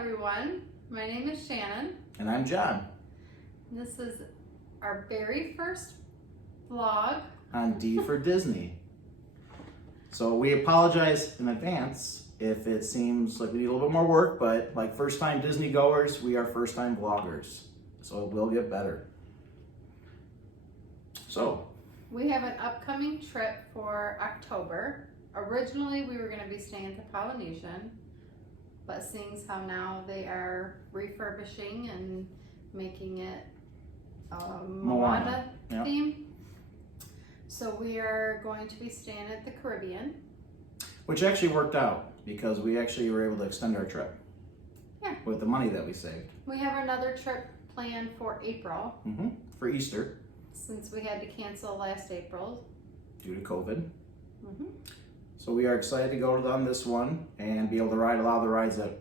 everyone, my name is Shannon. And I'm John. This is our very first vlog On D for Disney. So we apologize in advance if it seems like we need a little bit more work, but like first time Disney goers, we are first time vloggers. So it will get better. So We have an upcoming trip for October. Originally we were going to be staying at the Polynesian, but seeing as how now they are refurbishing and making it Moana Yep. theme. So we are going to be staying at the Caribbean. Which actually worked out because we actually were able to extend our trip. Yeah. With the money that we saved. We have another trip planned for April For Easter since we had to cancel last April. due to COVID. Mm-hmm. So we are excited to go on this one and be able to ride a lot of the rides that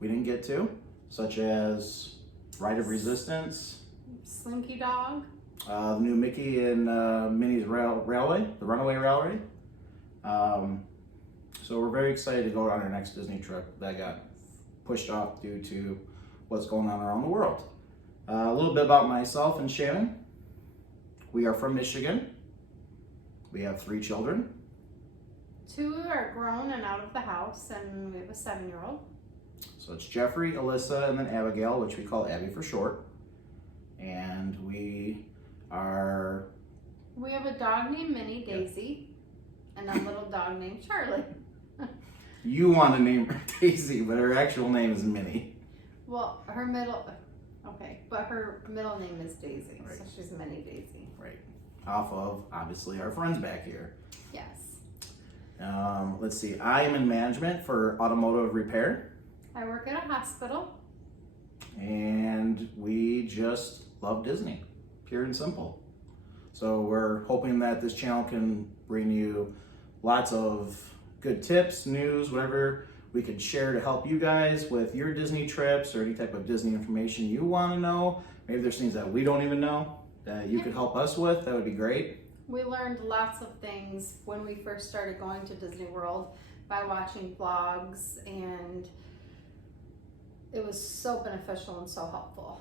we didn't get to, such as Ride of Resistance, Slinky Dog. the new Mickey and Minnie's Railway, the Runaway Railway. So we're very excited to go on our next Disney trip that got pushed off due to what's going on around the world. A little bit about myself and Shannon. We are from Michigan. We have 3 children. 2 are grown and out of the house, and we have a 7-year-old. So it's Jeffrey, Alyssa, and then Abigail, which we call Abby for short. And we have a dog named Minnie, Daisy, and a little dog named Charlie. You want to name her Daisy, but her actual name is Minnie. Well, but her middle name is Daisy, Right. so she's Minnie Daisy. Right. Off of, obviously, our friends back here. Yes. Let's see. I am in management for automotive repair. I work at a hospital. And we just love Disney. Pure and simple. So we're hoping that this channel can bring you lots of good tips, news, whatever we could share to help you guys with your Disney trips or any type of Disney information you want to know. Maybe there's things that we don't even know that you could help us with. That would be great. We learned lots of things when we first started going to Disney World by watching vlogs, and it was so beneficial and so helpful.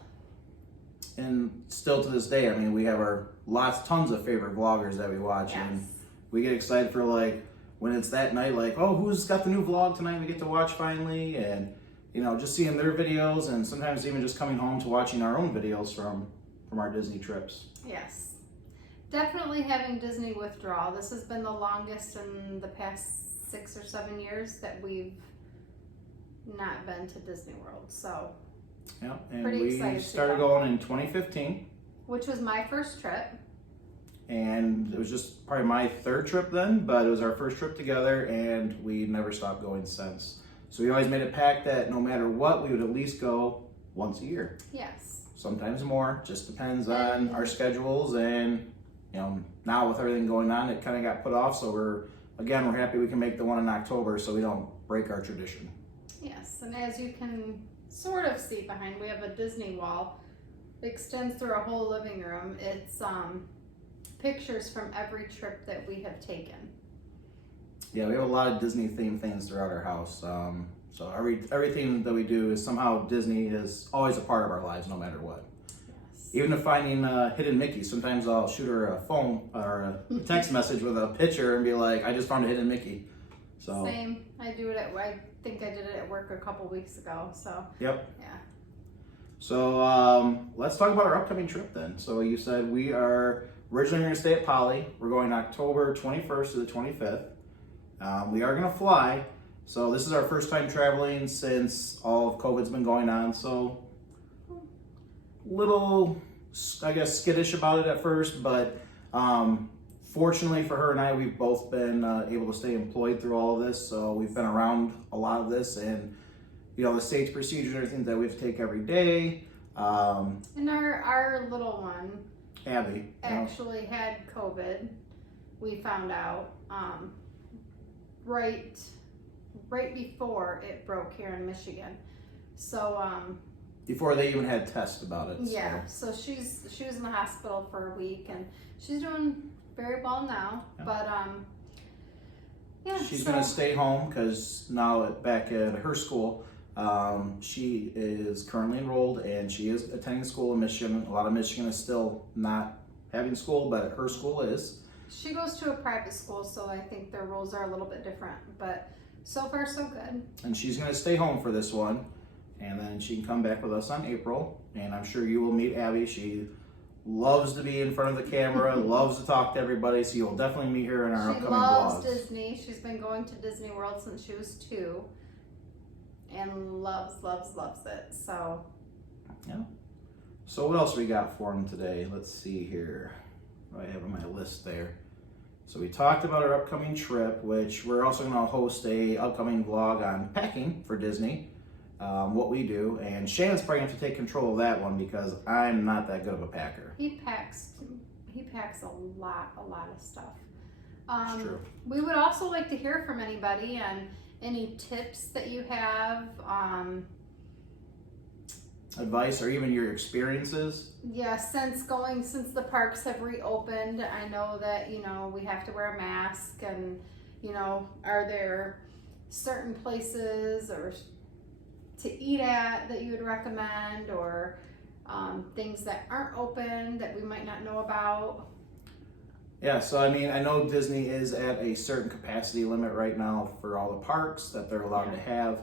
And still to this day, I mean, we have tons of favorite vloggers that we watch, Yes. and we get excited for like when it's that night, like, oh, who's got the new vlog tonight? We get to watch finally, and just seeing their videos, and sometimes even just coming home to watching our own videos from our Disney trips. Yes. Definitely having Disney withdrawal. This has been the longest in the past 6 or 7 years that we've not been to Disney World. So, Yeah, and Pretty we excited to started go. going in 2015, which was my first trip. and it was just probably my 3rd trip then, but it was our first trip together, and we never stopped going since. So we always made a pact that no matter what, we would at least go once a year. Yes. Sometimes more, just depends on our schedules, and now with everything going on, it kind of got put off. So we're happy we can make the one in October, so we don't break our tradition. Yes, and as you can sort of see behind, we have a Disney wall. It extends through our whole living room. It's pictures from every trip that we have taken. Yeah, we have a lot of Disney themed things throughout our house. So everything that we do is somehow Disney is always a part of our lives, no matter what. Yes. Even to finding hidden Mickey. Sometimes I'll shoot her a phone or a text message with a picture and be like, I just found a hidden Mickey. So Same. I do it I think I did it at work a couple weeks ago. So. Yep. Yeah. So let's talk about our upcoming trip then. So you said we are originally going to stay at Poly. We're going October 21st to the 25th. We are going to fly. So this is our first time traveling since all of COVID's been going on. So little, I guess, skittish about it at first, but fortunately for her and I, we've both been able to stay employed through all of this. So we've been around a lot of this, and the state's procedures are things that we have to take every day. And our little one, Abby, actually had COVID. We found out right before it broke here in Michigan. So before they even had tests about it. yeah, so she was in the hospital for a week, and she's doing very well now. Yeah. But yeah, She's gonna stay home because now back at her school, She is currently enrolled and she is attending school in Michigan. A lot of Michigan is still not having school, but her school is. She goes to a private school, so I think their rules are a little bit different, but so far so good. And she's going to stay home for this one, and then she can come back with us on April, and I'm sure you will meet Abby. She loves to be in front of the camera, loves to talk to everybody, so you'll definitely meet her in our upcoming vlogs. She loves Disney. She's been going to Disney World since she was 2, and loves it, so. Yeah. So what else we got for them today? Let's see here. I have on my list there. So we talked about our upcoming trip, which we're also going to host a upcoming vlog on packing for Disney, what we do, and Shannon's probably going to have to take control of that one because I'm not that good of a packer. He packs a lot of stuff. It's true. We would also like to hear from anybody and any tips that you have. Advice or even your experiences. Yeah, since the parks have reopened, I know that, we have to wear a mask, and, are there certain places or to eat at that you would recommend, or things that aren't open that we might not know about? Yeah, so I mean, I know Disney is at a certain capacity limit right now for all the parks that they're allowed to have.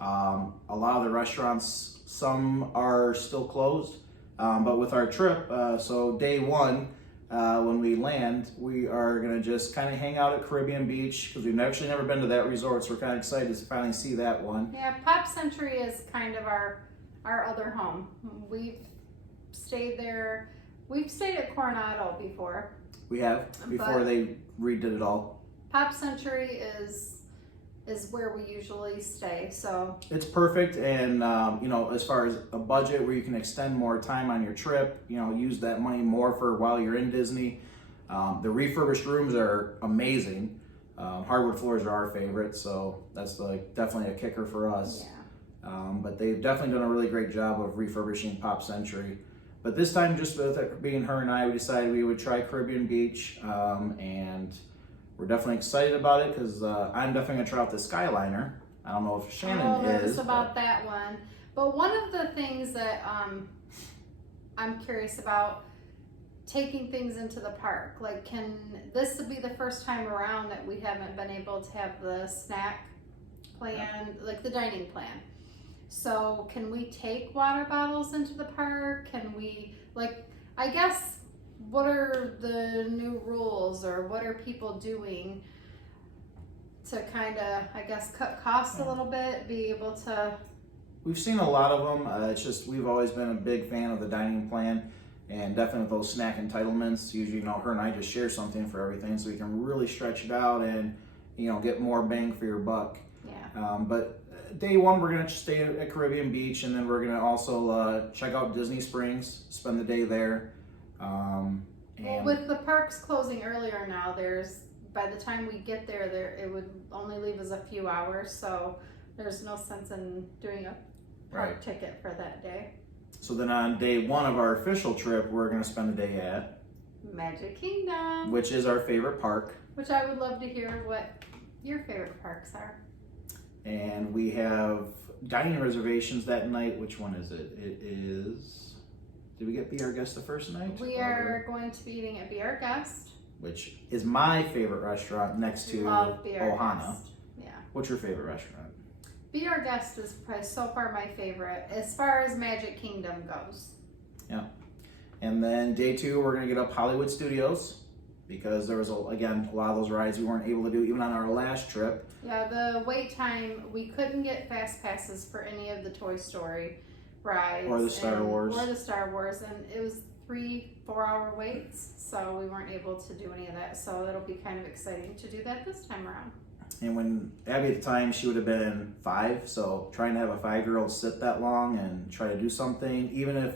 A lot of the restaurants, some are still closed, but with our trip, so day one, when we land, we are going to just kind of hang out at Caribbean Beach because we've actually never been to that resort, so we're kind of excited to finally see that one. Yeah, Pop Century is kind of our other home. We've stayed there. We've stayed at Coronado before. We have, before they redid it all. Pop Century is where we usually stay, so. It's perfect, and as far as a budget where you can extend more time on your trip, use that money more for while you're in Disney. The refurbished rooms are amazing. Hardwood floors are our favorite, so that's definitely a kicker for us. Yeah. But they've definitely done a really great job of refurbishing Pop Century. But this time, just with it being her and I, we decided we would try Caribbean Beach, and we're definitely excited about it because I'm definitely going to try out the Skyliner. I don't know if Shannon is. About that one. But one of the things that I'm curious about, taking things into the park. Like, can this be the first time around that we haven't been able to have the snack plan, like the dining plan? So can we take water bottles into the park? Can we, I guess, what are the new rules, or what are people doing to kind of, I guess, cut costs a little bit, be able to? We've seen a lot of them. It's just we've always been a big fan of the dining plan, and definitely with those snack entitlements. Usually, her and I just share something for everything, so we can really stretch it out and get more bang for your buck. Yeah. But day one, we're gonna stay at Caribbean Beach, and then we're gonna also check out Disney Springs, spend the day there. Well, with the parks closing earlier now, by the time we get there, it would only leave us a few hours, so there's no sense in doing a park ticket for that day. So then on day one of our official trip, we're gonna spend the day at Magic Kingdom, which is our favorite park. Which I would love to hear what your favorite parks are. And we have dining reservations that night. Which one is it? It is. Did we get Be Our Guest the first night? We are going to be eating at Be Our Guest, which is my favorite restaurant next to Ohana. Yeah. What's your favorite restaurant? Be Our Guest is probably so far my favorite as far as Magic Kingdom goes. Yeah. And then day two, we're going to get up Hollywood Studios because there was, a lot of those rides we weren't able to do even on our last trip. Yeah, the wait time, we couldn't get fast passes for any of the Toy Story rides. Or the Star Wars. And it was 3-4 hour waits, so we weren't able to do any of that. So it'll be kind of exciting to do that this time around. And when Abby at the time, she would have been 5, so trying to have a 5-year-old sit that long and try to do something, even if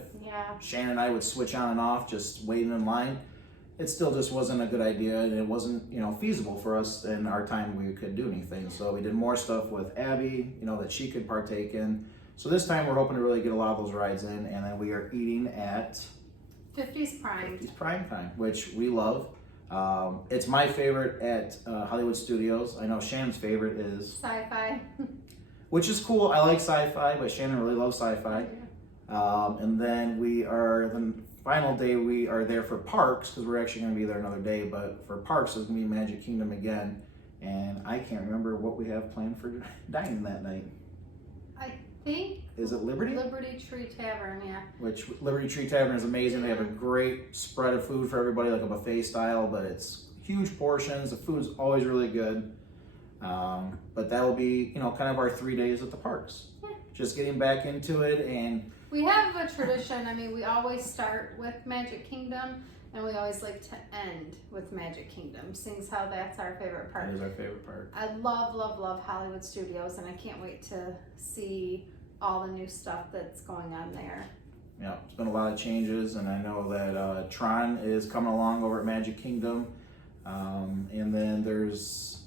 Shannon and I would switch on and off just waiting in line, it still just wasn't a good idea, and it wasn't feasible for us in our time we could do anything. So we did more stuff with Abby, that she could partake in. So this time we're hoping to really get a lot of those rides in, and then we are eating at 50's Prime. 50's Prime Time, which we love. It's my favorite at Hollywood Studios. I know Shannon's favorite is Sci-Fi. which is cool. I like sci-fi, but Shannon really loves sci-fi. And then the final day we are there for parks, because we're actually going to be there another day, but for parks it's going to be Magic Kingdom again. And I can't remember what we have planned for dining that night. I think. Is it Liberty? Liberty Tree Tavern, yeah. Which Liberty Tree Tavern is amazing. They have a great spread of food for everybody, like a buffet style, but it's huge portions. The food's always really good. But that will be, kind of our 3 days at the parks. Yeah. Just getting back into it. And we have a tradition. I mean, we always start with Magic Kingdom, and we always like to end with Magic Kingdom, seeing as how that's our favorite part. That is our favorite part. I love, love, love Hollywood Studios, and I can't wait to see all the new stuff that's going on there. Yeah, it's been a lot of changes, and I know that Tron is coming along over at Magic Kingdom. And then there's,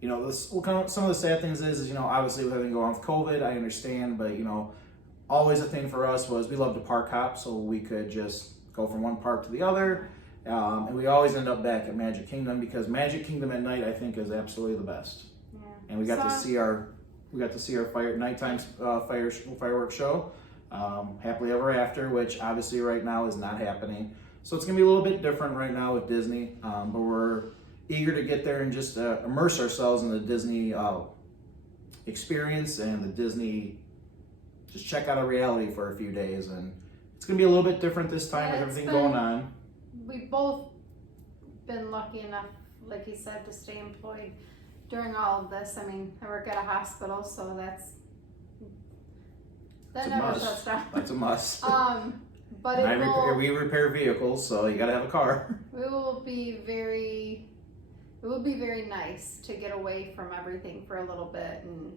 some of the sad things is, obviously with everything going on with COVID, I understand, but, always a thing for us was we love to park hop, so we could just go from one park to the other. And we always end up back at Magic Kingdom, because Magic Kingdom at night, I think, is absolutely the best. Yeah. And we got to see our nighttime fireworks show, Happily Ever After, which obviously right now is not happening. So it's gonna be a little bit different right now with Disney, but we're eager to get there and just immerse ourselves in the Disney experience and the Disney, just check out a reality for a few days. And it's gonna be a little bit different this time with everything going on. We've both been lucky enough, like you said, to stay employed during all of this. I mean, I work at a hospital, so that never shuts down. That's a must. But we repair vehicles, so you gotta have a car. It will be very nice to get away from everything for a little bit and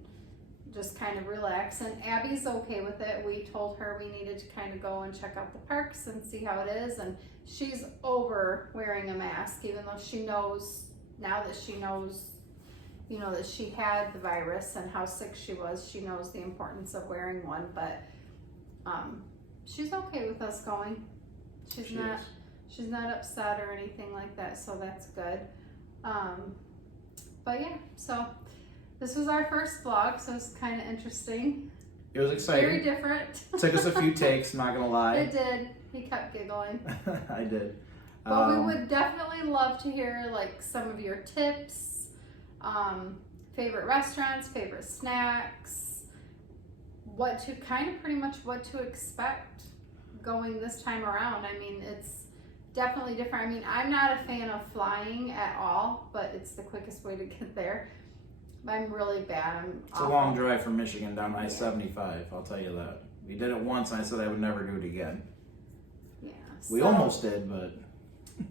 just kind of relax. And Abby's okay with it. We told her we needed to kind of go and check out the parks and see how it is, and she's over wearing a mask, even though she knows, now that she knows, that she had the virus and how sick she was, she knows the importance of wearing one. But she's okay with us going. She's not upset or anything like that, so that's good. But yeah, so this was our first vlog, so it's kind of interesting. It was exciting. Very different. Took us a few takes, not gonna lie. It did. He kept giggling. I did. But we would definitely love to hear like some of your tips, favorite restaurants, favorite snacks, pretty much what to expect going this time around. I mean, it's definitely different. I mean, I'm not a fan of flying at all, but it's the quickest way to get there. I'm really bad. It's a long drive from Michigan down I-75, I'll tell you that. We did it once and I said I would never do it again. Yeah. We almost did, but...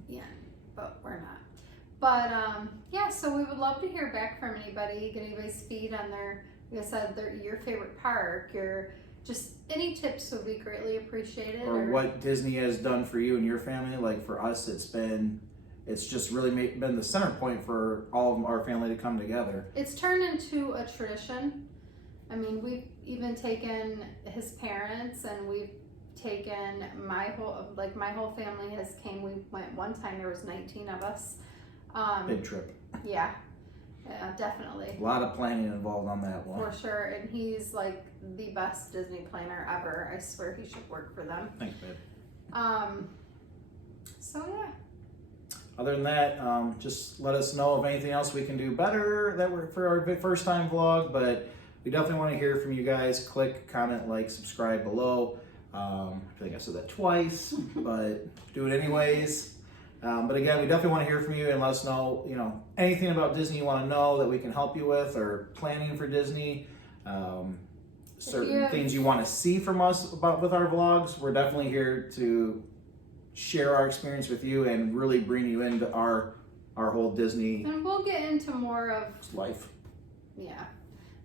Yeah, but we're not. But, yeah, so we would love to hear back from anybody, get anybody's feed on like I said, your favorite park, just any tips would be greatly appreciated. Or what Disney has done for you and your family. Like for us, it's just really been the center point for all of our family to come together. It's turned into a tradition. I mean, we've even taken his parents, and we've taken my whole family has came. We went one time, there was 19 of us. Big trip. Yeah, definitely. A lot of planning involved on that one. For sure, and he's like the best Disney planner ever. I swear he should work for them. Thanks, babe. So yeah. Other than that, just let us know of anything else we can do better for our first time vlog, but we definitely want to hear from you guys. Click, comment, like, subscribe below. I think I said that twice, but do it anyways. But again, we definitely want to hear from you and let us know, anything about Disney you want to know that we can help you with, or planning for Disney, certain things you want to see from us with our vlogs. We're definitely here to share our experience with you and really bring you into our whole Disney. And we'll get into more of life. Yeah.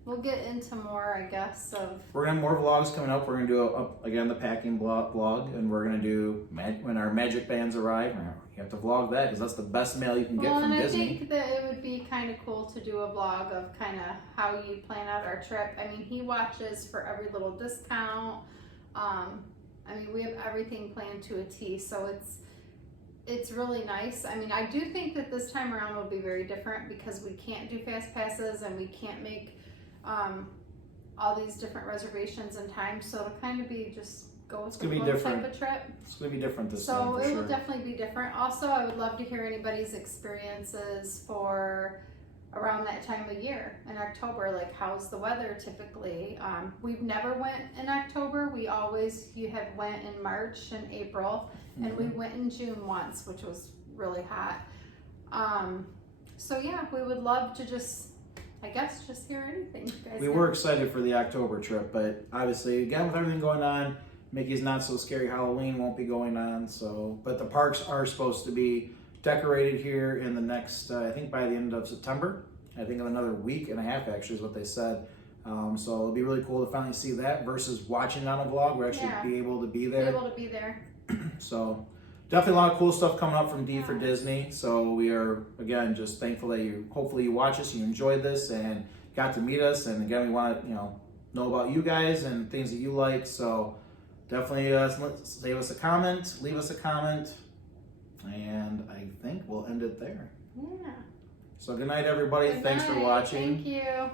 We'll get into more, I guess, of... We're going to have more vlogs coming up. We're going to do, again, the packing vlog, and we're going to do, when our magic bands arrive, you have to vlog that, because that's the best mail you can get from Disney. I think that it would be kind of cool to do a vlog of kind of how you plan out our trip. I mean, he watches for every little discount. I mean, we have everything planned to a T, so it's really nice. I mean, I do think that this time around will be very different, because we can't do fast passes and we can't make all these different reservations and times, so it'll kind of be just go with It's the gonna be flow different. type of trip. It's going to be different this time So for it sure. will definitely be different. Also, I would love to hear anybody's experiences for around that time of year in October. Like, how's the weather typically? We've never went in October. You have went in March and April, and we went in June once, which was really hot. So yeah, we would love to just hear anything. You guys We have. were excited for the October trip, but obviously, again, with everything going on, Mickey's Not So Scary Halloween won't be going on. So, but the parks are supposed to be decorated here in the next, I think by the end of September. I think in another week and a half, actually, is what they said. So it'll be really cool to finally see that versus watching on a vlog. We'll actually be able to be there. Be able to be there. So definitely a lot of cool stuff coming up from D for Disney. So we are, again, just thankful that hopefully you watch us, you enjoyed this and got to meet us. And again, we want to, know about you guys and things that you like. So definitely leave us a comment, and I think we'll end it there. Yeah. So good night, everybody. Good Thanks for night. watching. Thank you.